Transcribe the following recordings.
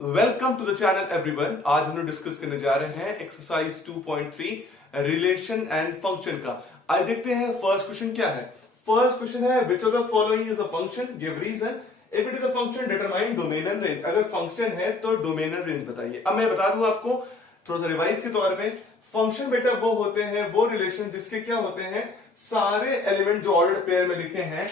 Welcome to the channel everyone. आज हम लोग डिस्कस करने जा रहे हैं एक्सरसाइज 2.3 रिलेशन एंड फंक्शन का। आज देखते हैं फर्स्ट क्वेश्चन क्या है। फर्स्ट क्वेश्चन है which of the following is a function, give reason. If it is a function determine domain and range. अगर फंक्शन है तो डोमेन एंड रेंज बताइए। अब मैं बता दूं आपको थोड़ा सा रिवाइज के तौर पे, फंक्शन बेटा वो होते हैं वो रिलेशन जिसके क्या होते हैं, सारे एलिमेंट जो ऑर्डर पेयर में लिखे हैं,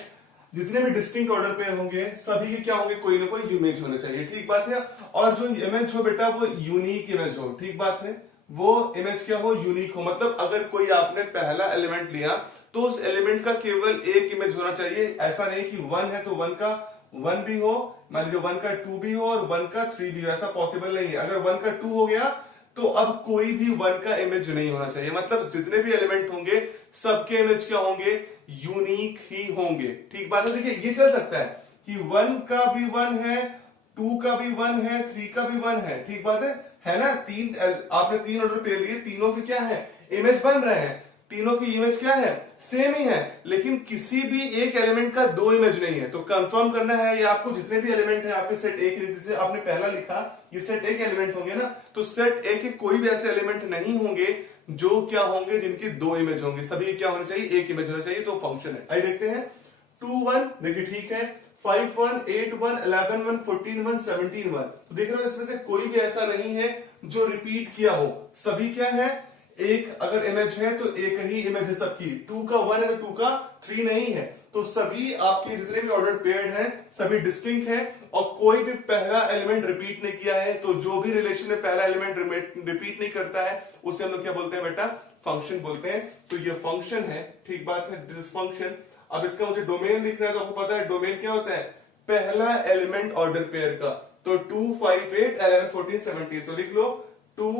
जितने भी डिस्टिंक्ट ऑर्डर पेयर होंगे सभी के क्या होंगे, कोई ना कोई इमेज होना चाहिए। ठीक बात है। और जो इमेज हो बेटा वो यूनिक इमेज हो। ठीक बात है। वो इमेज क्या हो, यूनिक हो। मतलब अगर कोई आपने पहला एलिमेंट लिया तो उस एलिमेंट का केवल एक इमेज होना चाहिए। ऐसा नहीं कि वन है तो वन का वन भी हो, मान लीजिए वन का टू भी हो और वन का थ्री भी हो, ऐसा पॉसिबल नहीं है। अगर वन का टू हो गया तो अब कोई भी वन का इमेज नहीं होना चाहिए। मतलब जितने भी एलिमेंट होंगे सबके इमेज क्या होंगे, यूनिक ही होंगे। ठीक बात है। देखिए ये चल सकता है कि वन का भी वन है, टू का भी वन है, थ्री का भी वन है। ठीक बात है ना। आपने तीन ऑर्डर पेयर लिए, तीनों के क्या है, इमेज बन रहे हैं। तीनों की इमेज क्या है, सेम ही है, लेकिन किसी भी एक एलिमेंट का दो इमेज नहीं है। तो कंफर्म करना है ये आपको, जितने भी एलिमेंट है आपके सेट ए के, जैसे आपने पहला लिखा ये सेट ए के एलिमेंट होंगे ना, तो सेट ए के कोई भी ऐसे एलिमेंट नहीं होंगे जो क्या होंगे, जिनकी दो इमेज होंगे। सभी क्या होना चाहिए, एक इमेज होना चाहिए। तो फंक्शन है। आइए देखते हैं। 2 1 देखिए ठीक है, 5 1 8 1 11 1 14 1 17 1। तो देख रहे हो इसमें से कोई भी ऐसा नहीं है जो रिपीट किया हो। सभी क्या है, एक अगर इमेज है तो एक ही इमेज है सबकी। 2 का 1 है तो 2 का 3 नहीं है। तो सभी आपके जितने भी ऑर्डर पेयर्ड हैं सभी डिस्टिंक्ट हैं और कोई भी पहला एलिमेंट रिपीट नहीं किया है। तो जो भी रिलेशन में पहला एलिमेंट रिपीट नहीं करता है उसे हम लोग क्या बोलते हैं बेटा, फंक्शन बोलते हैं। तो ये फंक्शन है। ठीक बात है, दिस फंक्शन। अब इसका मुझे डोमेन लिखना है तो आपको पता है डोमेन क्या होता है, पहला एलिमेंट ऑर्डर पेयर का। तो 2 5 8 11 14 17। तो लिख लो 2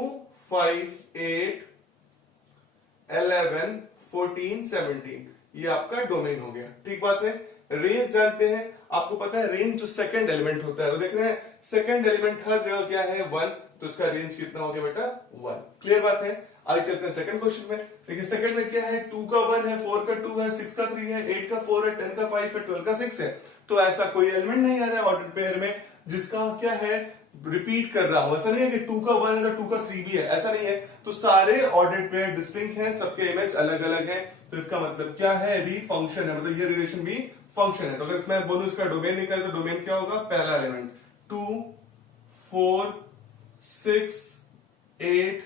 5 8 11 14 17, ये आपका डोमेन हो गया। ठीक बात है। रेंज जानते हैं, आपको पता है रेंज जो सेकंड एलिमेंट होता है, तो देख रहे हैं सेकंड एलिमेंट हर जगह क्या है, 1। तो इसका रेंज कितना हो गया बेटा, 1। क्लियर बात है। आगे चलते हैं सेकंड क्वेश्चन में। देखिए सेकंड में क्या है, 2 का 1 है, 4 का 2 है, 6 का 3 है, 8 का 4 है, 10 का 5 है, 12 का 6 है। तो ऐसा कोई एलिमेंट नहीं आ रहा है ऑर्डर पेयर में जिसका क्या है, रिपीट कर रहा हो। ऐसा नहीं है कि 2 का 1 है तो 2 का 3 भी है, ऐसा नहीं है। तो सारे ऑर्डर पेयर डिस्टिंक्ट हैं, सबके इमेज अलग अलग है। तो इसका मतलब क्या है, भी फंक्शन है। मतलब ये रिलेशन भी फंक्शन है। तो अगर इसमें बोलूं इसका डोमेन निकाले तो डोमेन क्या होगा, पहला एलिमेंट 2 4 6 8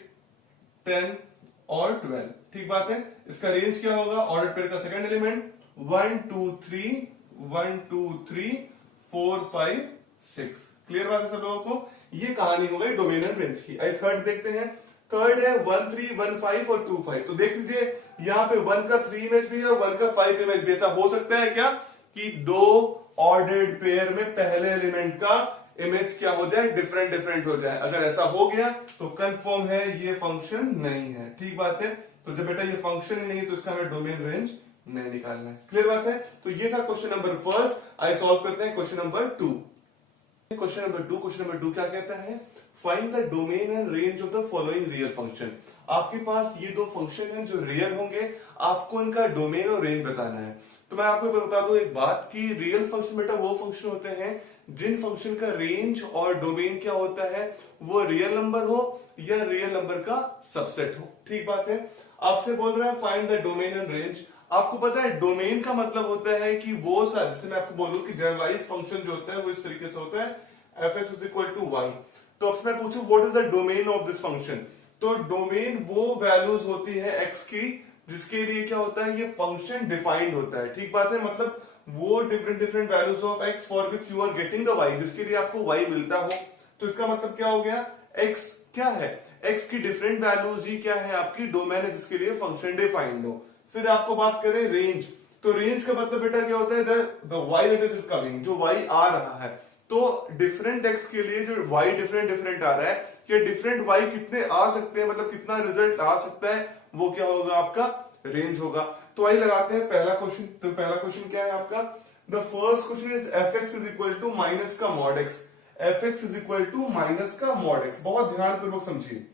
10 और 12। ठीक बात है। इसका रेंज क्या होगा, ऑर्डर पेयर का सेकंड एलिमेंट 1 2 3 1 2 3 4 5 6। क्लियर बात है सब लोगों को। ये कहानी हो गई डोमेन एंड रेंज की। आई थर्ड देखते हैं। थर्ड है 1 3 1 5 और 2 5। तो देख लीजिए यहाँ पे 1 का 3 इमेज भी है और 1 का 5 इमेज भी। ऐसा हो सकता है क्या कि दो ऑर्डर्ड पेयर में पहले एलिमेंट का इमेज क्या हो जाए, डिफरेंट डिफरेंट हो जाए। अगर ऐसा हो गया तो कंफर्म है ये फंक्शन नहीं है। ठीक बात है। तो जब बेटा ये फंक्शन ही नहीं है तो इसका हमें डोमेन रेंज नहीं निकालना है। क्लियर बात है। तो ये था क्वेश्चन नंबर फर्स्ट। आई सॉल्व करते हैं क्वेश्चन नंबर 2। क्वेश्चन नंबर 2 क्या कहता है, find the domain and range of the following real function. आपके पास ये दो फंक्शन हैं जो रियल होंगे, आपको इनका डोमेन और रेंज बताना है। तो मैं आपको बता दूं एक बात कि रियल फंक्शन बेटा वो फंक्शन होते हैं जिन फंक्शन का रेंज और डोमेन क्या होता है, वो रियल नंबर हो या रियल नंबर का सबसेट हो। ठीक बात है। आपसे बोल रहा है find the domain and range. आपको पता है डोमेन का मतलब होता है कि वो सा, जैसे मैं आपको बोलूं कि जनरलाइज फंक्शन जो होता है वो इस तरीके से होता है, f(x = y)। तो अब मैं पूछूं what is the domain of this function. तो डोमेन वो वैल्यूज होती है x की जिसके लिए क्या होता है, ये फंक्शन डिफाइंड होता है। ठीक बात है। मतलब वो different different values of x for which you are getting the y, जिसके लिए आपको y मिलता हो। तो इसका मतलब क्या हो गया, x क्या है, x की डिफरेंट वैल्यूज ही क्या है, आपकी डोमेन है जिसके लिए फंक्शन डिफाइंड हो। फिर आपको बात करें रेंज। तो रेंज का मतलब बेटा क्या होता है, the y that is coming, जो y आ रहा है। तो डिफरेंट x के लिए जो y डिफरेंट डिफरेंट आ रहा है, कि डिफरेंट y कितने आ सकते हैं, मतलब कितना रिजल्ट आ सकता है, वो क्या होगा, आपका रेंज होगा। तो आई लगाते हैं पहला क्वेश्चन। तो पहला क्वेश्चन क्या है आपका, the first question is f(x = minus का मॉड x)। f(x = माइनस का मॉड x। बहुत ध्यानपूर्वक समझिए।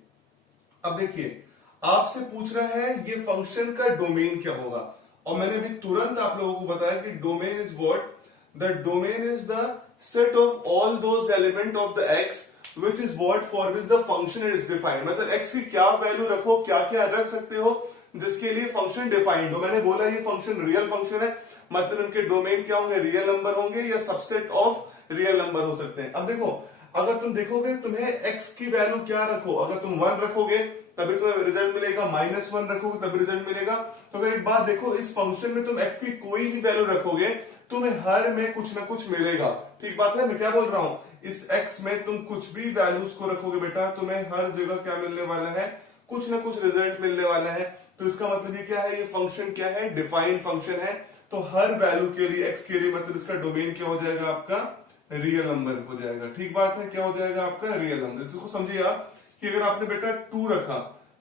अब देखिए आपसे पूछ रहा है ये फंक्शन का डोमेन क्या होगा, और मैंने अभी तुरंत आप लोगों को बताया कि domain is what, the domain is the set of all those element of the x which is what for which the function is defined, मतलब x की क्या वैल्यू रखो, क्या क्या रख सकते हो जिसके लिए फंक्शन डिफाइंड हो। मैंने बोला ये फंक्शन रियल फंक्शन है, मतलब इनके डोमेन क्या होंगे, रियल नंबर होंगे या सबसेट ऑफ रियल नंबर हो सकते हैं। अब देखो अगर तुम देखोगे तुम्हें x की वैल्यू क्या रखो, अगर तुम 1 रखोगे तभी तुम्हें रिजल्ट मिलेगा, -1 रखोगे तभी रिजल्ट मिलेगा। तो अगर एक बात देखो, इस फंक्शन में तुम x की कोई भी वैल्यू रखोगे तुम्हें हर में कुछ ना कुछ मिलेगा। ठीक बात है, मैं क्या बोल रहा हूं, इस x में तुम कुछ भी वैल्यूज को रखोगे बेटा तुम्हें हर जगह क्या मिलने वाला है, कुछ ना कुछ रिजल्ट मिलने वाला है। तो इसका मतलब ये क्या है, ये फंक्शन क्या है, डिफाइंड फंक्शन है। तो हर वैल्यू के लिए x के लिए मतलब इसका डोमेन क्या हो जाएगा, आपका रियल नंबर हो जाएगा। ठीक बात है, क्या हो जाएगा आपका रियल नंबर। इसको समझिए आप कि अगर आपने बेटा 2 रखा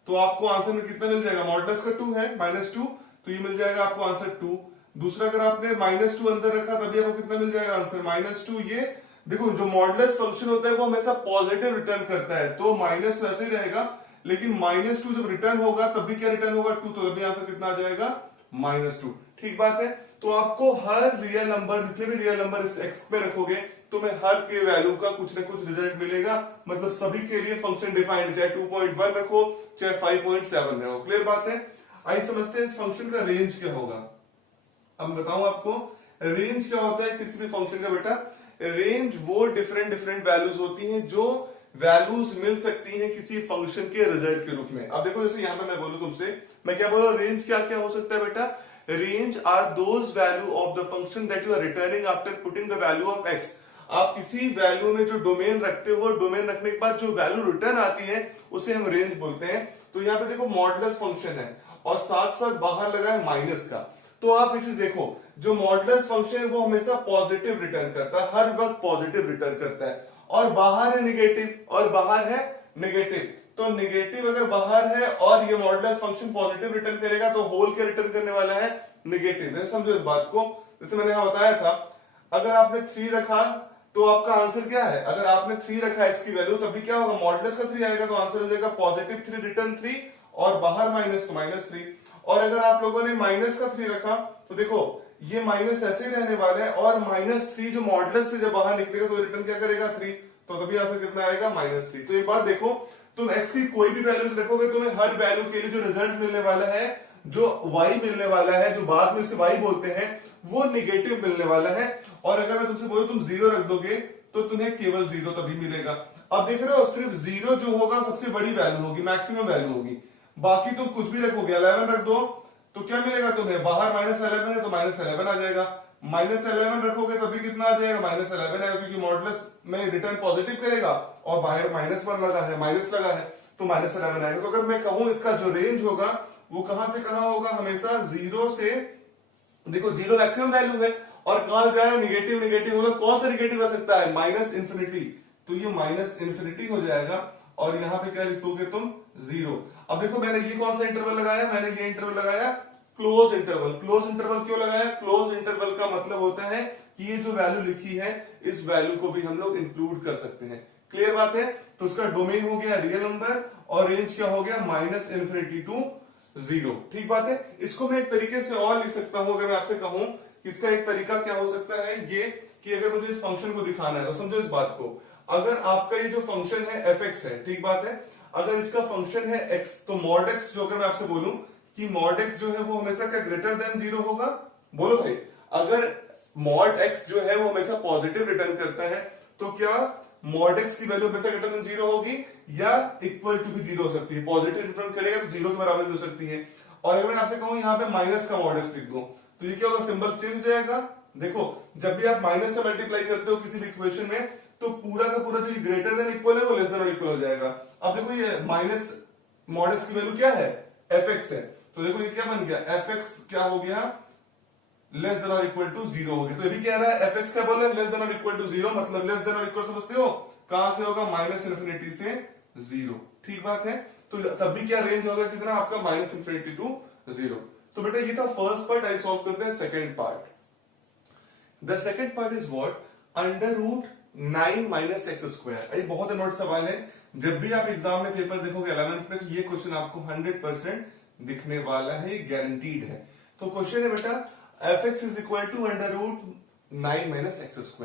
तो आपको आंसर में कितना मिल जाएगा, मॉडुलस का 2 है -2, तो ये मिल जाएगा आपको आंसर 2। दूसरा अगर आपने -2 अंदर रखा तभी आपको कितना मिल जाएगा आंसर -2। ये देखो जो मॉडुलस फंक्शन होता है वो हमेशा पॉजिटिव रिटर्न करता है, तो माइनस तो ऐसे ही रहेगा, लेकिन -2 जब रिटर्न होगा तब भी क्या रिटर्न होगा 2, तो तभी आंसर कितना आ जाएगा -2। ठीक बात है, तो आपको हर रियल नंबर, जितने भी रियल नंबर इस एक्स पे रखोगे तुम्हें हर के वैल्यू का कुछ ना कुछ रिजल्ट मिलेगा, मतलब सभी के लिए फंक्शन डिफाइंड, चाहे 2.1 रखो चाहे 5.7 रखो। क्लियर बात है। आइए समझते हैं इस फंक्शन का रेंज क्या होगा। अब बताऊं आपको रेंज क्या होता है किसी भी फंक्शन का बेटा। रेंज वो डिफरेंट डिफरेंट वैल्यूज होती हैं जो वैल्यूज मिल सकती हैं किसी फंक्शन के रिजल्ट के रूप में। अब देखो जैसे यहां पे मैं बोलूं तुमसे, मैं क्या बोल रहा हूं, रेंज क्या क्या हो सकता है बेटा, range are those value of the function that you are returning after putting the value of x. आप किसी वैल्यू में जो डोमेन रखते हो, डोमेन रखने के बाद जो वैल्यू रिटर्न आती है उसे हम रेंज बोलते हैं। तो यहाँ पे देखो मॉडुलस फंक्शन है और साथ साथ बाहर लगा है माइनस का, तो आप इसे देखो जो मॉडुलस फंक्शन है वो हमेशा पॉजिटिव रिटर्न करता है, हर वक्त पॉजिटिव रिटर्न करता है, और बाहर है निगेटिव और बाहर है निगेटिव। तो निगेटिव अगर बाहर है और ये मॉडुलस फंक्शन पॉजिटिव रिटर्न करेगा तो होल क्या रिटर्न करने वाला है, निगेटिव। समझो इस बात को, जैसे मैंने यहां बताया था अगर आपने 3 रखा तो आपका आंसर क्या है, अगर आपने 3 रखा एक्स की वैल्यू तभी क्या होगा, मॉडुलस का 3 आएगा, तो आंसर हो जाएगा +3 रिटर्न 3 और बाहर माइनस तो -3। और अगर आप लोगों ने माइनस का 3 रखा तो देखो ये माइनस ऐसे ही रहने वाला है, और -3 जो मॉडुलस से जब बाहर निकलेगा तो रिटर्न क्या करेगा 3, तो तभी आंसर कितना आएगा -3। तो एक बात देखो, तुम x की कोई भी वैल्यू रखोगे तुम्हें हर वैल्यू के लिए जो रिजल्ट मिलने वाला है, जो y मिलने वाला है, जो बाद में उसे y बोलते हैं, वो निगेटिव मिलने वाला है। और अगर मैं तुमसे बोलूं तुम 0 रख दोगे तो तुम्हें केवल 0 तभी मिलेगा। अब देख रहे हो सिर्फ 0 जो होगा सबसे बड़ी वैल्यू होगी, मैक्सिमम वैल्यू होगी, बाकी तुम कुछ भी रखोगे, 11 रख दो तो क्या मिलेगा तुम्हें, बाहर -11 है तो -11 आ जाएगा, -11 रखोगे तभी कितना आ जाएगा, -11 आएगा, क्योंकि मॉडुलस में रिटर्न पॉजिटिव करेगा और बाहर -1 लगा है, माइनस लगा है, तो -11 आएगा। तो अगर मैं कहूं इसका जो रेंज होगा वो कहां से कहां होगा, हमेशा 0 से, देखो 0 मैक्सिमम वैल्यू है और कहां जाएगा, निगेटिव निगेटिव होगा, कौन सा निगेटिव आ सकता है, -∞, तो ये -∞ हो जाएगा, और यहां पे क्या लिख दोगे तुम 0। अब देखो मैंने ये कौन सा इंटरवल लगाया, मैंने ये इंटरवल लगाया क्लोज इंटरवल। क्लोज इंटरवल क्यों लगाया, क्लोज इंटरवल का मतलब होता है कि ये जो वैल्यू लिखी है इस वैल्यू को भी हम लोग इंक्लूड कर सकते हैं। क्लियर बात है, तो उसका डोमेन हो गया रियल नंबर और रेंज क्या हो गया, -∞ टू 0। ठीक बात है, इसको मैं एक तरीके से और लिख सकता हूं, अगर मैं आपसे कहूं कि इसका एक तरीका क्या हो सकता है, ये कि अगर मुझे इस फंक्शन को दिखाना है तो समझो इस बात को, अगर आपका ये जो फंक्शन है f(x) है, ठीक बात है, अगर इसका फंक्शन है x, तो मॉड x जो अगर मैं आपसे बोलूं कि मॉड x जो है वो हमेशा क्या ग्रेटर देन 0 होगा, बोलो भाई, अगर मॉड x जो है वो हमेशा पॉजिटिव रिटर्न करता है तो क्या मॉड x की वैल्यू हमेशा ग्रेटर देन 0 होगी या इक्वल टू भी 0 हो सकती है, पॉजिटिव रिटर्न करेगा तो 0 के बराबर भी हो सकती है। और अगर मैं आपसे कहूं यहाँ पे माइनस का मॉड x लिख दो तो ये क्या होगा, सिंबल चेंज हो जाएगा। देखो जब भी आप माइनस से मल्टीप्लाई करते हो किसी भी इक्वेशन में तो पूरा का पूरा जो ग्रेटर देन इक्वल है वो लेस देन और इक्वल हो जाएगा। अब देखो ये माइनस मॉड x की वैल्यू क्या है, f(x) है, तो देखो ये क्या बन गया, f(x) क्या हो गया, लेस देन और इक्वल टू 0 हो गया। तो ये भी कह रहा है f(x) क्या बोल रहा है, लेस देन और इक्वल टू 0, मतलब लेस देन और इक्वल समझते हो कहां से होगा, -∞ से 0। ठीक बात है, तो तब भी क्या रेंज होगा कितना आपका, -∞ टू 0। तो बेटा ये था फर्स्ट पार्ट, आई सॉल्व करते हैं second part. The second part is what, √9 - x²। ये बहुत इंपॉर्टेंट सवाल है, जब भी आप एग्जाम में पेपर देखोगे 11th में तो ये क्वेश्चन आपको 100% दिखने वाला है, गारंटीड है। तो क्वेश्चन है बेटा f(x) = √9 - x²।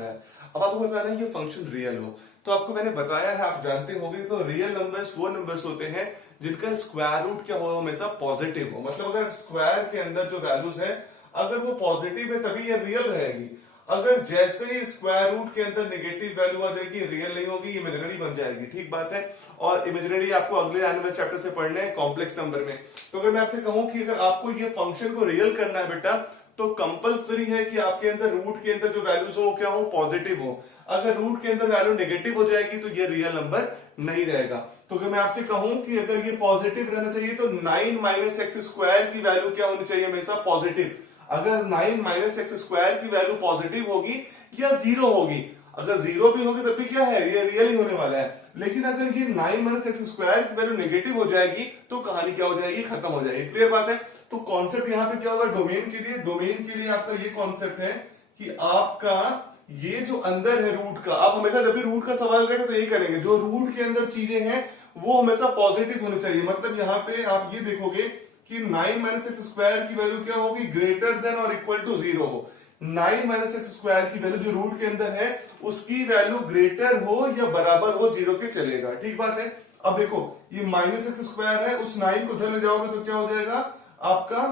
अब आपको बताना है ये फंक्शन रियल हो, तो आपको मैंने बताया है, आप जानते होंगे, तो रियल नंबर्स वो नंबर्स होते हैं जिनका स्क्वायर रूट क्या हो, हमेशा पॉजिटिव हो। मतलब अगर स्क्वायर के अंदर जो वैल्यूज है अगर वो पॉजिटिव है तभी ये रियल रहेगी। अगर जैसे ही स्क्वायर रूट के अंदर नेगेटिव वैल्यू आ जाएगी, रियल नहीं होगी, इमेजिनरी बन जाएगी। ठीक बात है। और इमेजिनरी आपको अगले आने वाले चैप्टर से पढ़ने हैं कॉम्प्लेक्स नंबर में। तो अगर मैं आपसे कहूं कि अगर आपको ये फंक्शन को रियल करना है बेटा, तो कंपलसरी है कि आपके अंदर रूट के अंदर जो वैल्यूज हो क्या हो, पॉजिटिव हो। अगर रूट के अंदर वैल्यू नेगेटिव हो जाएगी तो ये रियल नंबर नहीं रहेगा। तो अगर मैं आपसे कहूं कि अगर ये पॉजिटिव रहना चाहिए तो 9 माइनस एक्स स्क्वायर की वैल्यू क्या होनी चाहिए, हमेशा पॉजिटिव। अगर 9 माइनस एक्स स्क्वायर की वैल्यू पॉजिटिव होगी या जीरो होगी, अगर जीरो भी होगी तब भी क्या है, ये रियल ही होने वाला है। लेकिन अगर ये 9 माइनस एक्स स्क्वायर की वैल्यू नेगेटिव हो जाएगी तो कहानी क्या हो जाएगी, खत्म हो जाएगी। क्लियर बात है। तो कॉन्सेप्ट यहाँ पे क्या होगा, डोमेन के लिए, डोमेन के लिए आपका ये कॉन्सेप्ट है कि आपका ये जो अंदर है रूट का, आप हमेशा जब भी रूट का सवाल करेंगे तो यही करेंगे, जो रूट के अंदर चीजें हैं वो हमेशा पॉजिटिव होनी चाहिए। मतलब यहाँ पे आप ये देखोगे कि 9 माइनस एक्स स्क्वायर की वैल्यू क्या होगी, ग्रेटर देन और इक्वल टू 0 हो। 9 माइनस एक्स स्क्वायर की वैल्यू जो रूट के अंदर है उसकी वैल्यू ग्रेटर हो या बराबर हो 0 के, चलेगा। ठीक बात है। अब देखो ये माइनस एक्स स्क्वायर है, उस 9 को उधर ले जाओगे तो क्या हो जाएगा आपका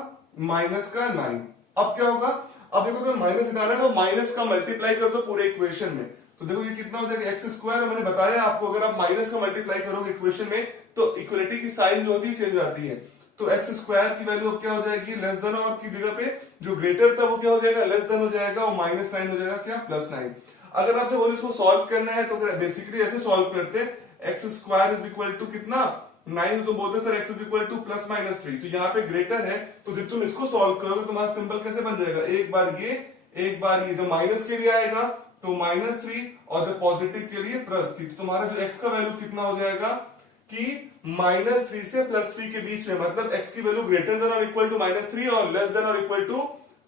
माइनस का 9। अब क्या होगा, अब देखो तो माइनस हटाना है तो माइनस का मल्टीप्लाई कर दो पूरे इक्वेशन में, तो देखो ये कितना हो जाएगा एक्स स्क्वायर। मैंने बताया आपको अगर आप माइनस का मल्टीप्लाई करोगे इक्वेशन में तो इक्वलिटी की साइन जो होती है चेंज हो जाती है। तो एक्स स्क्वायर की वैल्यू अब क्या हो जाएगी, लेस देन, और की जगह पे जो ग्रेटर था वो क्या हो जाएगा, लेस देन हो जाएगा, और माइनस 9 हो जाएगा क्या, प्लस 9। अगर आपसे बोलो इसको सॉल्व करना है तो बेसिकली ऐसे सॉल्व करते हैं, x square is equal to कितना 9, तो बोलते sir x is equal to plus minus 3, तो यहाँ पे ग्रेटर है, तो जब तुम इसको सॉल्व करोगे तुम्हारा सिंबल कैसे बन जाएगा, एक बार ये एक बार ये, जो माइनस के लिए आएगा तो -3 और जब पॉजिटिव के लिए +3, तो तुम्हारा जो x का वैल्यू कितना हो जाएगा कि -3 से +3 के बीच में, मतलब x की वैल्यू ग्रेटर देन और इक्वल टू -3 और लेस देन और इक्वल टू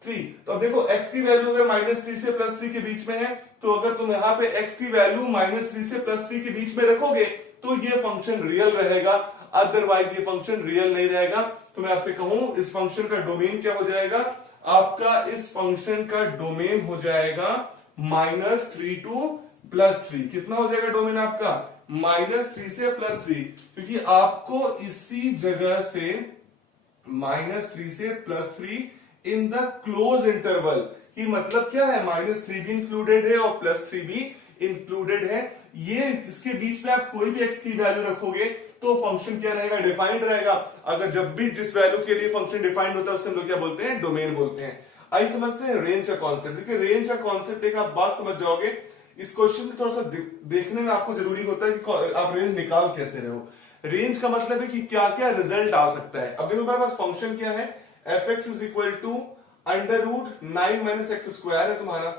3। तो अब देखो x की वैल्यू अगर -3 से +3 के बीच में है, तो अगर तुम यहाँ पे x की वैल्यू -3 से +3 के बीच में रखोगे तो ये फंक्शन रियल रहेगा, अदरवाइज ये फंक्शन रियल नहीं रहेगा। तो मैं आपसे कहूं इस फंक्शन का डोमेन क्या हो जाएगा, आपका इस फंक्शन का डोमेन हो जाएगा -3 टू +3। कितना हो जाएगा डोमेन आपका, -3 से +3, क्योंकि आपको इसी जगह से -3 से +3 इन द क्लोज इंटरवल की मतलब क्या है, -3 भी इंक्लूडेड है और +3 भी इंक्लूडेड है। ये इसके बीच में आप कोई भी x की वैल्यू रखोगे तो फंक्शन क्या रहेगा, डिफाइंड रहेगा। अगर जब भी जिस वैल्यू के लिए फंक्शन डिफाइंड होता है उससे हम लोग क्या बोलते हैं, डोमेन बोलते हैं। आइए समझते हैं रेंज का कॉन्सेप्ट। देखिए रेंज का कॉन्सेप्ट एक आप बात समझ जाओगे, इस क्वेश्चन में थोड़ा सा देखने में आपको जरूरी होता है कि आप रेंज निकाल कैसे रहे हो। रेंज का मतलब है कि क्या क्या रिजल्ट आ सकता है। अब देखो हमारे पास फंक्शन क्या है, f(x) is equal to √9 minus x square है तुम्हारा।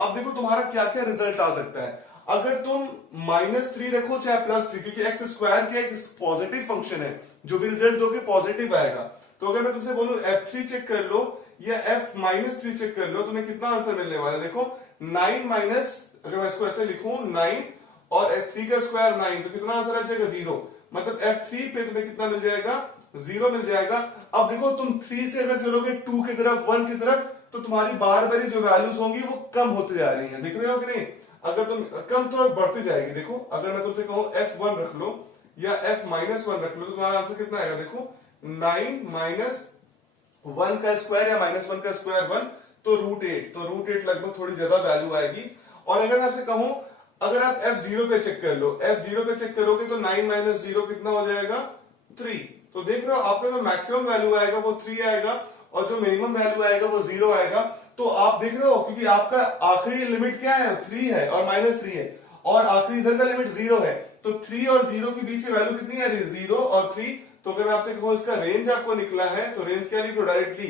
अब देखो तुम्हारा क्या क्या रिजल्ट आ सकता है, अगर तुम -3 रखो चाहे +3, क्योंकि एक्स स्क्वायर क्या एक पॉजिटिव फंक्शन है, जो भी रिजल्ट दोगे पॉजिटिव आएगा। तो अगर मैं तुमसे बोलूं f3 चेक कर लो या f-3 चेक कर लो, तुम्हें कितना आंसर मिलने वाला है। देखो 9 माइनस, अगर मैं इसको ऐसे लिखूं 9 और f3 का स्क्वायर 9, तो कितना आंसर आ जाएगा 0। मतलब f3 पे तुम्हें कितना मिल जाएगा, 0 मिल जाएगा। अब देखो तुम 3 से अगर चलोगे 2 की तरफ, 1 की तरफ, तो तुम्हारी बार बार जो वैल्यूज होंगी वो कम होती जा रही है, देख रहे हो कि नहीं। अगर तुम कम तो बढ़ती जाएगी। देखो अगर मैं तुमसे कहूं f1 रख लो या f-1 रख लो, तो तुम्हारा आंसर कितना आएगा, देखो 9 माइनस 1 का स्क्वायर या -1 का स्क्वायर 1, तो √8, तो √8 लगभग थोड़ी ज्यादा वैल्यू आएगी। और अगर मैं आपसे कहूं अगर आप f0 पे चेक कर लो, f0 पे चेक करोगे तो 9 माइनस 0 कितना हो जाएगा, 3। तो देख रहे हो आपका जो मैक्सिमम वैल्यू आएगा वो 3 आएगा और जो मिनिमम वैल्यू आएगा वो 0 आएगा। तो आप देख रहे हो क्योंकि आपका आखिरी लिमिट क्या है, 3 है और -3 है, और आखिरी इधर का लिमिट 0 है, तो 3 और 0 के बीच की वैल्यू कितनी है, 0 और 3। तो अगर आपसे कहूं इसका रेंज आपको निकला है, तो रेंज क्या लिख लो, डायरेक्टली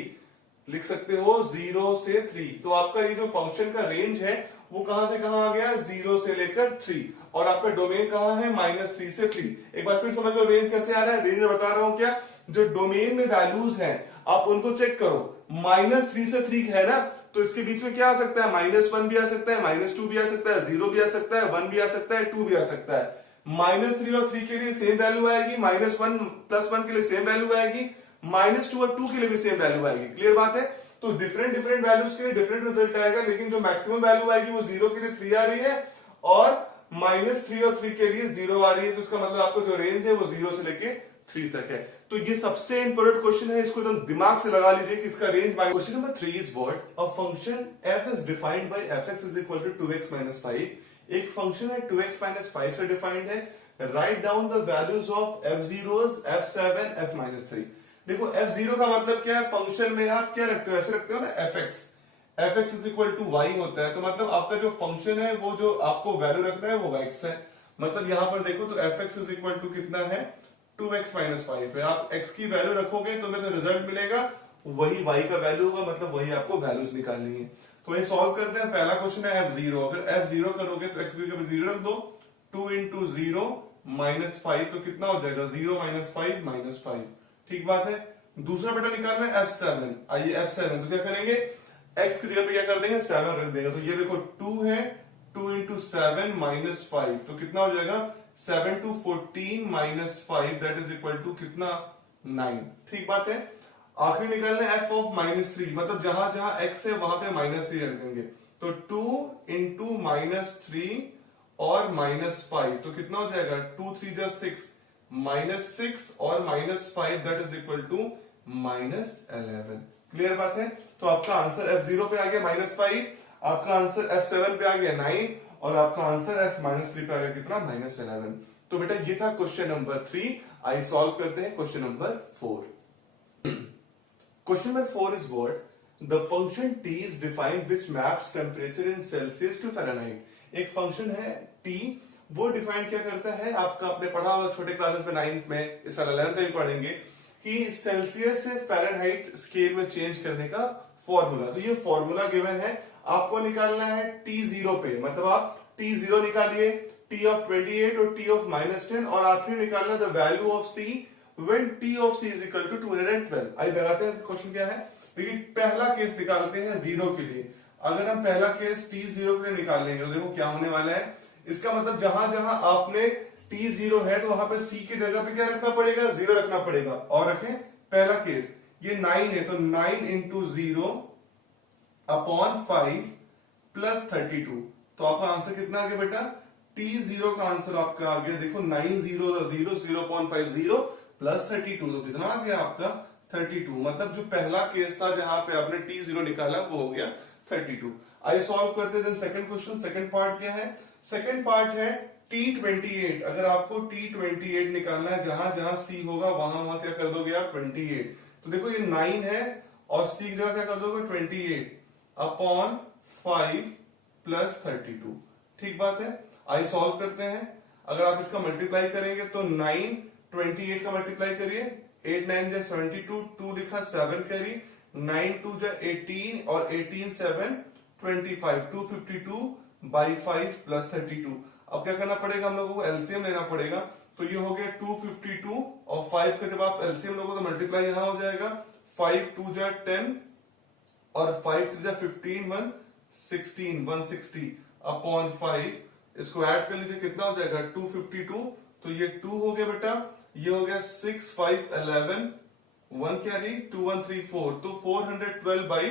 लिख सकते हो 0 से 3। तो आपका ये जो फंक्शन का रेंज है वो कहां से कहां आ गया, 0 से लेकर 3, और आपका डोमेन कहां है, -3 से 3। एक बार फिर समझ लो रेंज कैसे आ रहा है। रेंज में बता रहा हूं क्या, जो डोमेन में वैल्यूज हैं आप उनको चेक करो, -3 से 3 है ना, तो इसके बीच में क्या आ सकता है, -1 भी आ सकता है, -2 भी आ सकता है, 0 भी आ सकता है, 1 भी आ सकता है, 2 भी आ सकता है। -3 और 3 के लिए सेम वैल्यू आएगी, -1 + 1 के लिए सेम वैल्यू आएगी, -2 और 2 के लिए भी सेम वैल्यू आएगी। क्लियर बात है। तो डिफरेंट वैल्यूज के लिए डिफरेंट रिजल्ट आएगा, लेकिन जो मैक्सिमम वैल्यू आएगी वो 0 के लिए 3 आ रही है और -3 और 3 के लिए 0 आ रही है, तो इसका मतलब आपको जो रेंज है वो 0 से लेके 3 तक है। तो ये सबसे इंपॉर्टेंट क्वेश्चन है, इसको एकदम दिमाग से लगा लीजिए कि इसका range. Question number 3 is what a function f is defined by fx is equal to 2x minus 5। एक फंक्शन है 2x माइनस 5 से डिफाइंड है। Write down the values of f0, f7, f minus 3। देखो f0 का मतलब क्या है, function में आप क्या रखते हो, ऐसे रखते हो ना fx, fx is equal to y होता है, तो मतलब आपका जो फंक्शन है वो जो आपको वैल्यू रखना है वो x है। मतलब यहां पर देखो तो fx इज इक्वल टू कितना है, 2x माइनस 5 है। आप x की वैल्यू रखोगे तो तुम्हें जो रिजल्ट मिलेगा वही y का वैल्यू होगा, मतलब वही आपको वैल्यूज निकालनी है। तो ये सॉल्व करते हैं। पहला क्वेश्चन है f0, अगर f0 करोगे तो x की जगह 0 रख दो, 2 इंटू 0 माइनस 5, तो कितना हो जाएगा 0 माइनस 5 माइनस 5। ठीक बात है। दूसरा बेटा निकालना है f7। आइए f7, तो क्या करेंगे, x की जगह पे क्या कर देंगे 7 रख देंगे, तो ये देखो 2 है, 2 इंटू 7 माइनस 5, तो कितना हो जाएगा 7 to 14 minus 5 that is equal to कितना 9। ठीक बात है। आखिरी निकालना है f ऑफ माइनस 3, मतलब जहां जहां x है वहां पे माइनस 3 रख देंगे, तो 2 इंटू माइनस 3 और माइनस 5, तो कितना हो जाएगा 2 3 जा 6, माइनस 6 और minus 5 that is equal to minus 11। Clear बात है। तो आपका आंसर f0 पे आ गया -5, आपका आंसर f7 पे आ गया 9, और आपका आंसर f -3 पे आ गया कितना -11। तो बेटा ये था क्वेश्चन नंबर 3। आई सॉल्व करते हैं question number 4। Question number 4 is what the function t is defined which maps temperature in Celsius to Fahrenheit. एक फंक्शन है t, वो डिफाइन क्या करता है, आपका आपने पढ़ा होगा छोटे क्लासेस में 9th में, इस साल 11th में पढ़ेंगे कि सेल्सियस से फ़ारेनहाइट स्केल में चेंज करने का फॉर्मूला। तो ये फॉर्मूला गिवन है, आपको निकालना है t0 पे, मतलब आप t0 निकालिए, t ऑफ 28 और t ऑफ -10, और आखिरी निकालना the value of c when t of c is equal to 212। आइए लगाते हैं क्वेश्चन क्या है। देखिए पहला केस निकालते हैं 0 के लिए। अगर हम पहला केस t0 के लिए निकालेंगे तो देखो क्या होने वाला है, इसका मतलब जहां जहां आपने t0 है तो वहां पे c की जगह पे क्या रखना पड़ेगा, 0 रखना पड़ेगा। और रखें पहला केस, ये 9 है तो 9 इंटू 0 अपॉन 5 प्लस 32, तो आपका आंसर कितना आ गया बेटा, t0 का आंसर आपका आ गया, देखो 9 0 0 0.50 प्लस 32, तो कितना आ गया आपका 32। मतलब जो पहला केस था जहां पे आपने t0 निकाला वो हो गया 32। आइए सॉल्व करते हैं सेकंड क्वेश्चन। सेकंड पार्ट क्या है, सेकंड पार्ट है t28। अगर आपको t28 निकालना है, जहां जहां c होगा वहां वहां क्या कर दोगे आप 28, तो देखो ये 9 है और c की जगह क्या कर दोगे 28 अपॉन 5 प्लस 32। ठीक बात है। आइए सॉल्व करते हैं। अगर आप इसका मल्टीप्लाई करेंगे तो 9 28 का मल्टीप्लाई करिए, 8 9 जा 72, 2 लिखा 7 कैरी, 9 2 जा 18 और 18 7 25, 252 बाई 5 प्लस 32। अब क्या करना पड़ेगा, हम लोगों को एलसीएम लेना पड़ेगा, तो ये हो गया 252 और 5 का जब आप एलसीएम लोगो तो मल्टीप्लाई यहां हो जाएगा, 5 2 जा 10 और 5 3 जा 15 1 16 160 अपॉन 5, इसको ऐड कर लीजिए कितना हो जाएगा 252, तो ये 2 हो गया बेटा, ये हो गया 6 5 11 1 कैरी 2 1 3 4, तो 412 बाई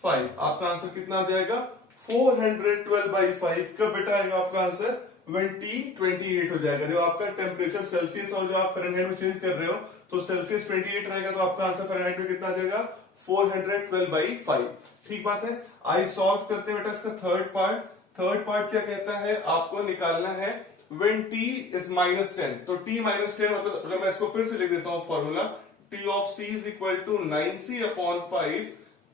5 आपका आंसर कितना आ जाएगा 412 बाई 5 का बेटा आएगा आपका आंसर 28 हो जाएगा। जो आपका टेम्परेचर सेल्सियस और जो आप फ़ारेनहाइट में चेंज कर रहे हो तो सेल्सियस 28 रहेगा, तो आपका आंसर फ़ारेनहाइट में कितना आ जाएगा 412 बाई 5। ठीक बात है। आई सॉल्व करते हैं बेटा इसका थर्ड पार्ट। थर्ड पार्ट क्या कहता है, आपको निकालना है when t is -10, तो t -10 मतलब अगर मैं इसको फिर से लिख देता हूं formula, t of c is equal to 9c upon 5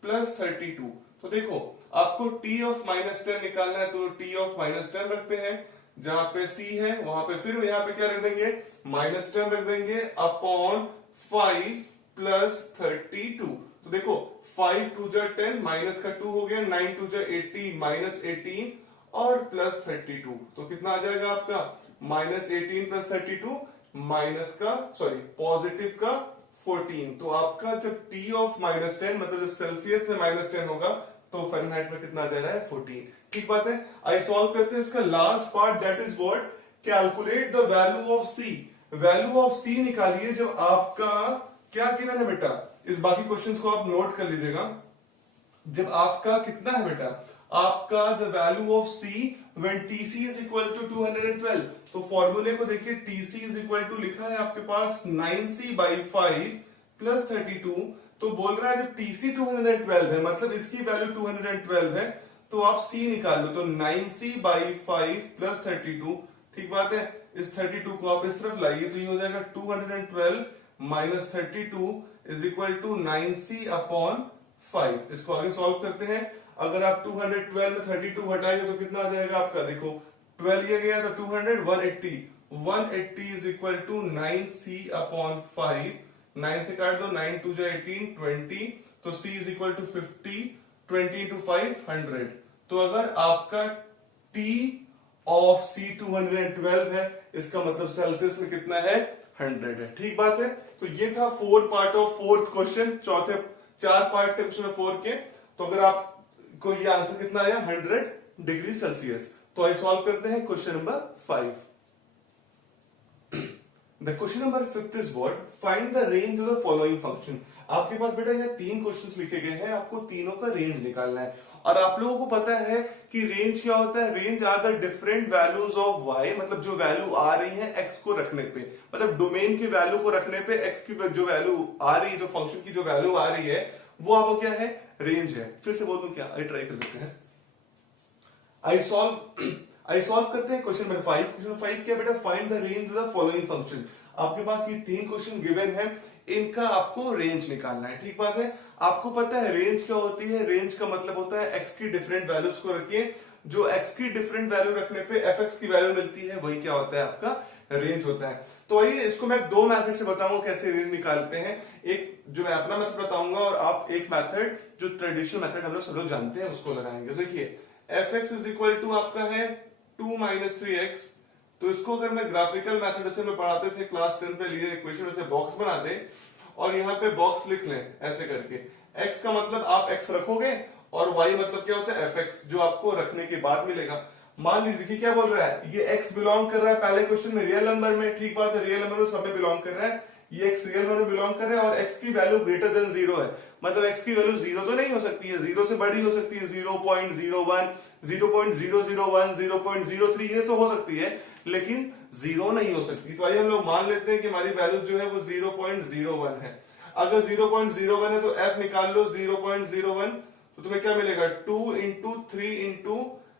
plus 32। तो देखो आपको t ऑफ -10 निकालना है, तो t ऑफ -10 रखते हैं, जहां पे c है वहां पे फिर यहाँ पे क्या रख देंगे -10 रख देंगे अपॉन 5 प्लस 32। तो देखो 5 2 जा 10 माइनस का 2 हो गया, 9 2 जा 18 माइनस 18 और प्लस 32, तो कितना आ जाएगा आपका -18 प्लस 32 माइनस का सॉरी पॉजिटिव का 14। तो आपका जब t ऑफ -10 मतलब जब सेल्सियस में -10 होगा तो फ़ारेनहाइट में कितना आ जा रहा है 14। ठीक बात है। आई सॉल्व करते हैं इसका last part, that is what calculate the value of c। Value of c निकालिए जब आपका क्या गिवन है बेटा, इस बाकी क्वेश्चंस को आप नोट कर लीजिएगा। जब आपका कितना है बेटा, आपका the value of c when TC is equal to 212। तो फॉर्मूले को देखिए, टीसी इज इक्वल टू लिखा है आपके पास 9c/5 प्लस 32। तो बोल रहा है जब टीसी 212 है, मतलब इसकी वैल्यू 212 है, तो आप c निकाल लो। तो 9c/5 प्लस 32, ठीक बात है। इस 32 को आप इस तरफ लाइए तो ये हो जाएगा 212 minus 32 is equal to 9c/5। इसको आगे सॉल्व करते हैं। अगर आप 212 में 32 हटाएंगे तो कितना आ जाएगा आपका, देखो 12 ये गया तो 200 180 180 इज इक्वल टू 9c/5। 9 से काट दो, 9 2 जा 18 20, तो c is equal to 50, 20 into 5 100। तो अगर आपका t ऑफ c 212 है, इसका मतलब सेल्सियस में कितना है, 100 है। ठीक बात है। तो ये था 4 पार्ट ऑफ 4th क्वेश्चन। चौथे 4 पार्ट थे क्वेश्चन 4 के। तो अगर आप को ये आंसर कितना आया, 100 डिग्री सेल्सियस। तो आइए सॉल्व करते हैं question number 5। The question number 5 is what, find the range of the following function. आपके पास बेटा यहाँ 3 क्वेश्चंस लिखे गए हैं, आपको तीनों का रेंज निकालना है। और आप लोगों को पता है कि रेंज क्या होता है, range are the different values of y, मतलब जो वैल्यू आ रही है x को रखने पे, मतलब डोमेन की वैल्यू को रखने पे x की जो वैल्यू आ रही है, जो फंक्शन की जो वैल्यू आ रही है, वो आपको क्या है, रेंज है। फिर से बोल दूं क्या, आई ट्राई कर लेते हैं। आई सॉल्व करते हैं क्वेश्चन नंबर 5। क्वेश्चन नंबर 5 क्या बेटा, find the range of the following function. आपके पास ये 3 क्वेश्चन गिवन है, इनका आपको रेंज निकालना है। ठीक बात है। आपको पता है रेंज क्या होती है, रेंज का मतलब होता है x की डिफरेंट वैल्यूज को रखिए, जो x की डिफरेंट वैल्यू रखने पे fx की वैल्यू मिलती है, वही क्या होता है, आपका रेंज होता है। तो आइए इसको मैं 2 मेथड से बताऊंगा कैसे रेंज निकालते हैं। एक जो मैं अपना मेथड बताऊंगा और आप एक मेथड जो ट्रेडिशनल मेथड हम लोग सब लोग जानते हैं उसको लगाएंगे। देखिए fx इज इक्वल टू आपका है 2 माइनस 3x। तो इसको अगर मैं ग्राफिकल मेथड जैसे में पढ़ाते थे क्लास 10 पे, लीनियर इक्वेशन वैसे बॉक्स बना दे और यहाँ पे बॉक्स लिख लें ऐसे करके। x का मतलब आप x रखोगे और y मतलब क्या होता है, fx, जो आपको रखने के बाद मिलेगा। मान लीजिए देखिए क्या बोल रहा है, ये x बिलोंग कर रहा है पहले क्वेश्चन में रियल नंबर में। ठीक बात है, रियल नंबर में सब में बिलोंग कर रहा है, ये x रियल नंबर में बिलोंग कर रहा है और x की वैल्यू ग्रेटर देन 0 है। मतलब x की वैल्यू 0 तो नहीं हो सकती है, 0 से बड़ी हो सकती है, 0.01, 0.001, 0.03 ये सब हो सकती है, लेकिन 0 नहीं हो सकती। तो आइए हम लोग मान लेते हैं कि हमारी वैल्यू जो है वो 0.01 है। अगर 0.01 है तो f निकाल लो 0.01, तो तुम्हें क्या मिलेगा, 2 इंटू 3 इंटू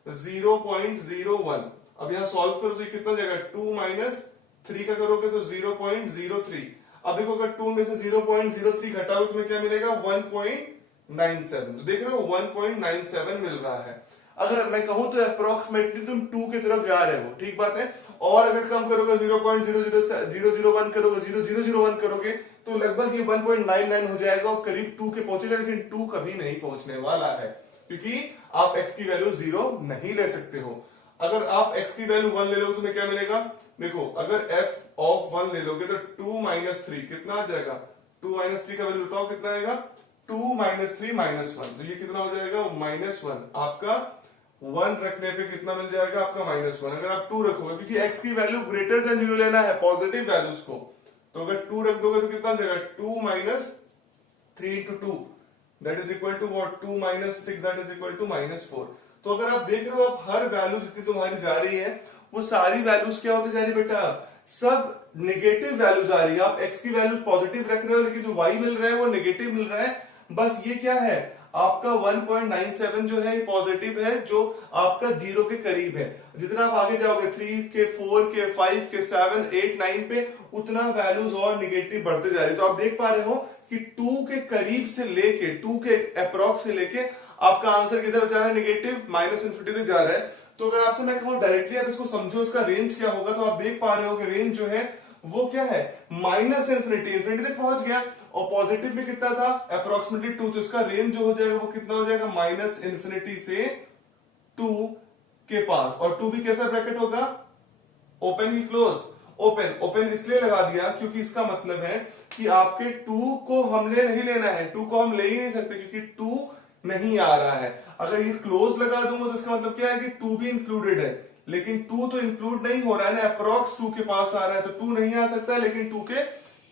0.01। अब यहां सॉल्व करो तो कितना जाएगा, 2 माइनस 3 का करोगे तो 0.03। अब देखो अगर 2 में से 0.03 घटाओ तो तुम्हें क्या मिलेगा, 1.97। तो देख रहे हो 1.97 मिल रहा है। अगर मैं कहूं तो अप्रोक्सीमेटली तुम 2 की तरफ जा रहे हो। ठीक बात है। और अगर कम करोगे 0.001 करोगे, 0.001 करोगे तो लगभग ये 1.99 हो जाएगा और करीब 2 के पहुंचेगा, लेकिन 2 कभी नहीं पहुंचने वाला है क्योंकि आप x की वैल्यू 0 नहीं ले सकते हो। अगर आप x की वैल्यू 1 ले लोगे तो तुम्हें क्या मिलेगा, देखो अगर f ऑफ 1 ले लोगे तो 2 माइनस 3 कितना आ जाएगा, 2 माइनस 3 का वैल्यू बताओ कितना आएगा, 2 माइनस 3 माइनस 1, तो ये कितना हो जाएगा, -1। आपका 1 रखने पे कितना मिल जाएगा आपका -1। अगर आप 2 रखोगे, क्योंकि x की वैल्यू ग्रेटर देन 0 लेना है पॉजिटिव वैल्यूज को, तो अगर 2 रख दोगे तो कितना जाएगा, 2 minus 3 into 2 that is equal to what, 2 minus 6 that is equal to -4। तो अगर आप देख रहे हो आप हर वैल्यू जितनी तुम्हारी जा रही है वो सारी वैल्यूज क्या होती जा रही है बेटा, सब नेगेटिव वैल्यूज आ रही है। आप x की वैल्यू पॉजिटिव रख रहे हो लेकिन जो y मिल रहा है वो नेगेटिव मिल रहा है। बस ये क्या है, आपका 1.97 जो है पॉजिटिव है, जो आपका 0 के करीब है। जितना आप आगे जाओगे 3 के 4 के 5 के 7 8 9 पे, उतना वैल्यूज और निगेटिव बढ़ते जा रही है। तो आप देख पा रहे हो कि 2 के करीब से लेके 2 के अप्रॉक्स से लेके आपका आंसर किधर जा रहा है, नेगेटिव -∞ तक जा रहा है। तो अगर आपसे मैं कहूं डायरेक्टली आप इसको समझो इसका रेंज क्या होगा, तो आप देख पा रहे हो कि रेंज जो है वो क्या है, -∞ तक पहुंच गया और पॉजिटिव में कितना था, अप्रोक्सीमेटली 2। तो इसका रेंज जो हो जाएगा वो कितना हो जाएगा, -∞ से 2 के पास। और 2 भी कैसा ब्रैकेट होगा, ओपन की क्लोज, ओपन। ओपन इसलिए लगा दिया क्योंकि इसका मतलब है कि आपके 2 को हमने नहीं लेना है, 2 को हम ले ही नहीं सकते क्योंकि 2 नहीं आ रहा है। अगर ये क्लोज लगा दूंगा तो इसका मतलब क्या है कि 2 भी इंक्लूडेड है, लेकिन 2 तो इंक्लूड नहीं हो रहा है ना, अप्रॉक्स 2 के पास आ रहा है, तो 2 नहीं आ सकता, लेकिन 2 के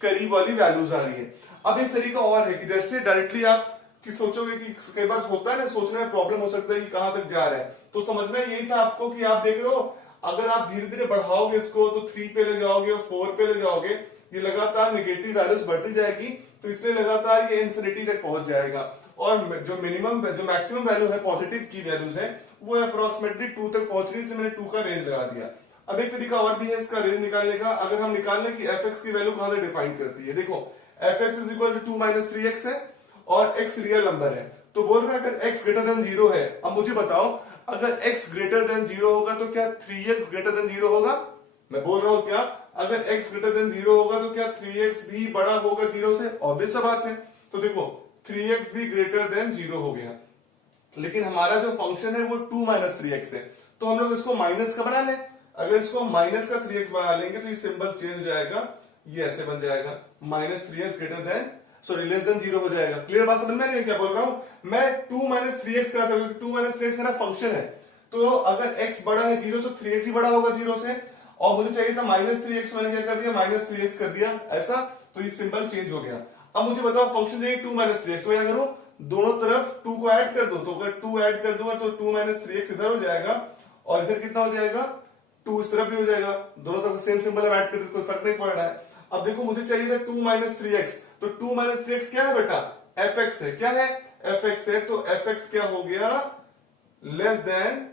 करीब वाली वैल्यूज आ रही है। अब एक तरीका और है कि जैसे डायरेक्टली आप कि सोचोगे कि कई बार होता है ना, सोचने में प्रॉब्लम हो सकता है कि कहां तक जा रहा है, तो समझना यही था आपको कि आप देख लो, अगर आप धीरे धीरे बढ़ाओगे इसको तो 3 पे ले जाओगे और 4 पे ले जाओगे, ये लगातार नेगेटिव वैल्यूज बढ़ती जाएगी, तो इसलिए लगातार ये इन्फिनिटी तक पहुंच जाएगा। और जो मैक्सिमम वैल्यू है पॉजिटिव की वैल्यूज है वो अप्रोक्सीमेटली 2 तक पहुंच रही है, इसलिए मैंने 2 का रेंज लगा दिया। अब एक तरीका और भी है इसका रेंज निकालने का, अगर हम निकाल लें कि एफ एक्स की वैल्यू कहां से डिफाइन करती है, देखो f x is equal to 2 minus 3x है और x रियल नंबर है, तो बोल रहा है अगर x ग्रेटर देन 0 है। अब मुझे बताओ अगर x ग्रेटर देन 0 होगा तो क्या 3x ग्रेटर देन 0 होगा? मैं बोल रहा हूं क्या, अगर x ग्रेटर देन 0 होगा तो क्या 3x भी बड़ा होगा 0 से? ऑब्वियस सा बात है। तो देखो 3x भी ग्रेटर देन 0 हो गया, लेकिन हमारा जो फंक्शन है वो 2 माइनस 3x है, तो हम लोग इसको माइनस का बना लें। अगर इसको माइनस का 3x बना लेंगे तो ये सिंबल चेंज हो जाएगा, ये ऐसे बन जाएगा minus 3x greater than sorry less than 0 हो जाएगा। क्लियर बात समझ में नहीं? क्या बोल रहा हूं मैं? 2 माइनस 3x करा था, 2 माइनस 3x मेरा फंक्शन है, तो अगर x बड़ा है 0 तो 3x ही बड़ा होगा 0 से, और मुझे चाहिए था माइनस 3x, मैंने क्या कर दिया माइनस 3x कर दिया ऐसा, तो ये सिंबल चेंज हो गया। अब मुझे बताओ फंक्शन चाहिए 2 माइनस 3x, तो क्या करूं, दोनों तरफ 2 को ऐड कर दो, तो अगर 2 ऐड कर दूंगा तो 2 माइनस 3x इधर हो जाएगा और इधर कितना हो जाएगा 2 इस तरफ भी हो जाएगा, दोनों तरफ सेम सिंबल ऐड कर दो, कोई फर्क नहीं पड़ रहा है। अब देखो मुझे चाहिए था 2 माइनस 3x, तो 2 माइनस 3x क्या है बेटा, fx है, क्या है fx है, तो fx क्या हो गया लेस देन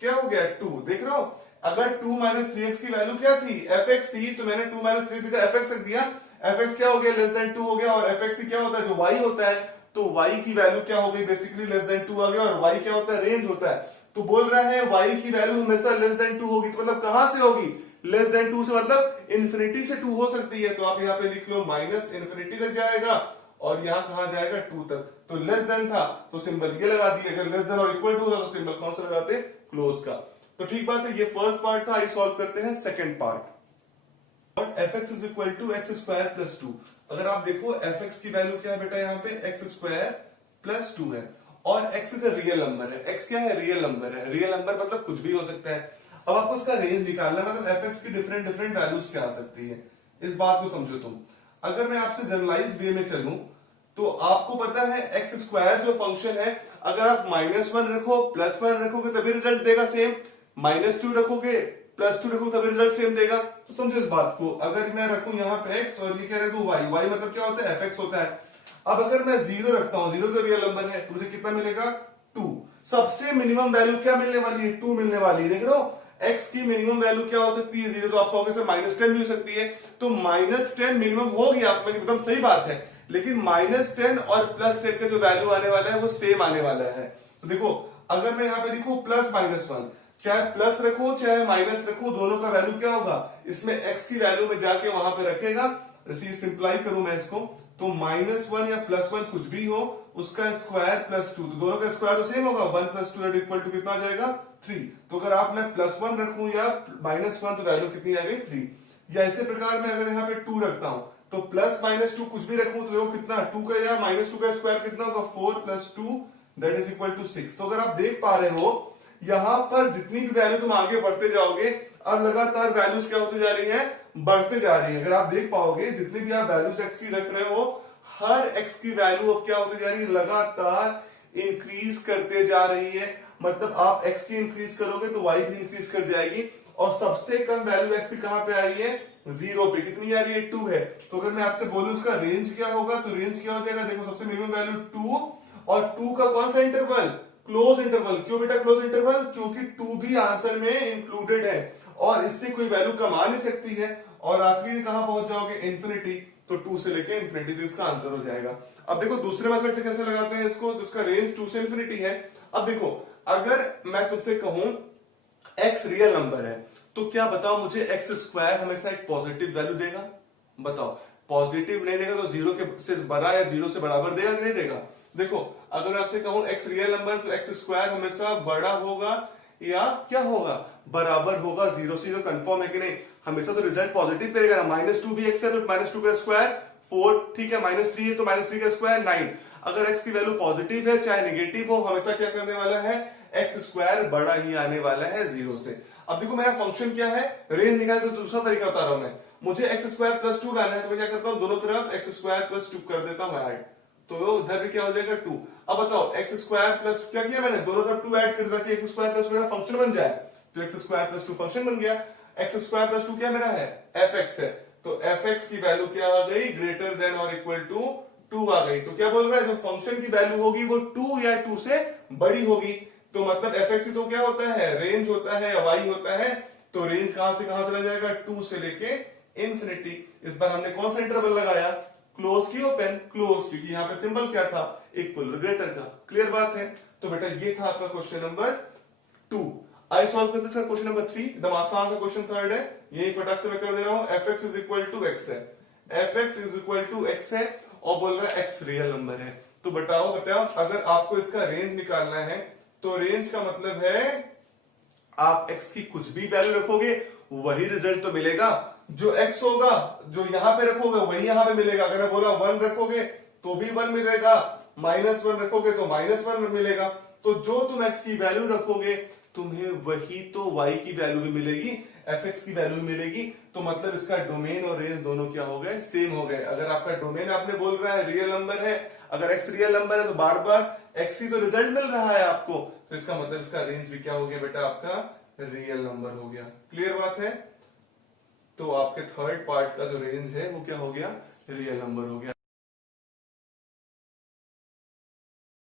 क्या हो गया 2। देख रहे हो, अगर 2 माइनस 3x की वैल्यू क्या थी fx थी, तो मैंने 2 माइनस 3x का fx रख दिया, fx क्या हो गया लेस देन 2 हो गया, और fx ही क्या होता है जो y होता है, तो y की वैल्यू क्या हो गई बेसिकली लेस देन 2 आ गया, और y क्या होता है रेंज होता है, तो बोल रहा है y की वैल्यू हमेशा लेस देन 2 होगी, तो मतलब कहां से होगी लेस देन 2 से, मतलब इन्फिनिटी से 2 हो सकती है, तो आप यहाँ पे लिख लो माइनस इन्फिनिटी तक जाएगा और यहाँ कहां जाएगा 2 तक, तो लेस देन था तो सिंबल ये लगा दिया, अगर लेस देन और इक्वल टू था तो सिंबल कौन सा लगाते क्लोज का। तो ठीक बात है, ये फर्स्ट पार्ट था, आई सॉल्व करते हैं सेकंड पार्ट। और f x is equal to x square plus 2, अगर आप देखो एफ एक्स की वैल्यू क्या है बेटा, यहाँ पे एक्स स्क्वायर प्लस 2 है, और x इज रियल नंबर है, x क्या है रियल नंबर है, रियल नंबर मतलब कुछ भी हो सकता है। अब आपको इसका रेंज निकालना है, मतलब fx की डिफरेंट डिफरेंट वैल्यूज क्या आ सकती है, इस बात को समझो तुम। अगर मैं आपसे जनरलाइज वे में चलूं तो आपको पता है एक्स स्क्वायर जो फंक्शन है, अगर आप -1 रखो +1 रखोगे तभी रिजल्ट देगा सेम, -2 रखोगे +2 रखो तभी रिजल्ट सेम देगा। तो समझो इस बात को, अगर मैं रखूं यहाँ पे x और ये क्या रखूं y, y मतलब क्या होता है fx होता है। अब अगर मैं 0 रखता हूं, 0 तो रियल नंबर है, तो मुझे कितना मिलेगा 2, सबसे मिनिमम वैल्यू क्या मिलने वाली है 2 मिलने वाली है। देख लो x की मिनिमम वैल्यू क्या हो सकती है 0, तो आप कहोगे सर -10 भी हो सकती है, तो -10 मिनिमम हो गया, आप में एकदम सही बात है, लेकिन -10 और +10 का जो वैल्यू आने वाला है वो सेम आने वाला है। तो देखो अगर मैं यहाँ पे लिखूं +-1, चाहे प्लस रखो चाहे माइनस रखो, दोनों का वैल्यू क्या होगा, इसमें x की वैल्यू में जाके वहां पे रखेगा, जैसे सिंप्लाई करूं मैं इसको, तो -1 या +1 कुछ भी हो उसका स्क्वायर +2, तो दोनों का स्क्वायर तो सेम होगा, 1 + 2 इक्वल टू कितना आ जाएगा 3। तो अगर आप मैं +1 रखूं या -1 तो वैल्यू कितनी आ गई 3। या इसी प्रकार मैं अगर यहाँ पे 2 रखता हूं तो +-2 कुछ भी रखूं तो देखो कितना 2 का या -2 का स्क्वायर कितना होगा 4 + 2 दैट इज इक्वल टू 6। तो अगर आप देख पा रहे हो यहां पर जितनी भी वैल्यू तुम आगे बढ़ते जाओगे, अब लगातार वैल्यूज क्या होती जा रही है बढ़ते जा रही है। अगर आप देख पाओगे जितनी भी आप वैल्यूज x की रख रहे हो, हर x की वैल्यू अब क्या होती जा रही है लगातार इंक्रीज करते जा रही है, मतलब आप x की इंक्रीज करोगे तो y भी इंक्रीज कर जाएगी, और सबसे कम वैल्यू x की कहां पे आ रही है 0 पे, कितनी आ रही है 2 है। तो अगर मैं आपसे बोलूं उसका रेंज क्या होगा, तो रेंज क्या हो जाएगा, देखो सबसे मिनिमम वैल्यू 2, और 2 का कौन सा इंटरवल क्लोज इंटरवल। क्यों बेटा क्लोज इंटरवल, क्योंकि 2 भी आंसर में इंक्लूडेड है और इससे कोई वैल्यू कम आ नहीं सकती है, और आखिरी कहां पहुंच जाओगे इन्फिनिटी, तो 2 से लेके इन्फिनिटी, तो इसका आंसर हो जाएगा। अब देखो दूसरे मेथड से कैसे लगाते हैं इसको, तो इसका रेंज 2 से इन्फिनिटी है। अब देखो अगर मैं तुमसे कहूं x रियल नंबर है, तो क्या बताओ मुझे एक्स स्क्वायर हमेशा एक पॉजिटिव वैल्यू देगा, बताओ पॉजिटिव नहीं देगा तो 0 के से बड़ा या 0 से बराबर देगा कि नहीं देगा। देखो अगर आपसे कहूं x रियल नंबर, तो एक्स स्क्वायर हमेशा बड़ा होगा या क्या होगा बराबर होगा 0 से, तो कंफर्म है कि नहीं, हमेशा तो रिजल्ट पॉजिटिव करेगा ना। -2 भी x है तो -2 का स्क्वायर 4, ठीक है, -3 है तो -3 का स्क्वायर 9। अगर x की वैल्यू पॉजिटिव है चाहे नेगेटिव हो, हमेशा क्या करने वाला है एक्स स्क्वायर बड़ा ही आने वाला है 0 से। अब देखो मेरा फंक्शन क्या है, रेंज निकाल, तो दूसरा तरीका बता रहा हूं मैं, मुझे x स्क्वायर +2 लाना है, तो मैं क्या करता हूं दोनों तरफ x स्क्वायर +2 कर देता हूं ऐड, तो इधर भी क्या हो जाएगा 2। अब बताओ एक्स स्क्वायर प्लस, क्या किया मैंने, दोनों तरफ 2 ऐड कर दिया कि एक्स स्क्वायर प्लस 2 फंक्शन बन जाए, तो एक्स स्क्वायर प्लस 2 फंक्शन बन गया। एक्स स्क्वायर प्लस 2 क्या मेरा है, एफ एक्स है, तो एफ एक्स की वैल्यू क्या आ गई, ग्रेटर देन और इक्वल टू 2 आ गई। तो क्या बोल रहा है, जो फंक्शन की वैल्यू होगी वो 2 या 2 से बड़ी होगी। तो मतलब एफ एक्स तो क्या होता है, रेंज होता है या वाई होता है, तो रेंज कहां से कहां चला जाएगा, 2 से लेके इंफिनिटी। इस बार हमने कौन सा इंटरवल लगाया, क्लोज की ओपन, क्लोज, क्योंकि यहाँ पे सिंबल क्या था, इक्वल ग्रेटर का। क्लियर बात है। तो बेटा ये था आपका क्वेश्चन नंबर 2। आई सॉल्व करते हैं क्वेश्चन नंबर 3, एकदम आसान सा क्वेश्चन थर्ड है, यही फटाक से मैं कर दे रहा हूं। F x is equal to X है, F x is equal to X है, और बोल रहा है एक्स रियल नंबर है। तो बताओ अगर आपको इसका रेंज निकालना है, तो रेंज का मतलब है आप एक्स की कुछ भी वैल्यू रखोगे वही रिजल्ट तो मिलेगा, जो एक्स होगा जो यहां पे रखोगे वही यहां पे मिलेगा। अगर मैं बोला 1 रखोगे तो भी 1 मिलेगा, -1 रखोगे तो -1 मिलेगा। तो जो तुम एक्स की वैल्यू रखोगे तुम्हें वही तो वाई की वैल्यू भी मिलेगी, एफ एक्स की वैल्यू मिलेगी। तो मतलब इसका डोमेन और रेंज दोनों क्या हो गए, सेम हो गए। अगर आपका डोमेन आपने बोल रहा है रियल नंबर है, अगर एक्स रियल नंबर है तो बार बार एक्स ही तो रिजल्ट मिल रहा है आपको, तो इसका मतलब इसका रेंज भी क्या हो गया बेटा, आपका रियल नंबर हो गया। क्लियर बात है। तो आपके थर्ड पार्ट का जो रेंज है वो क्या हो गया, रियल नंबर हो गया।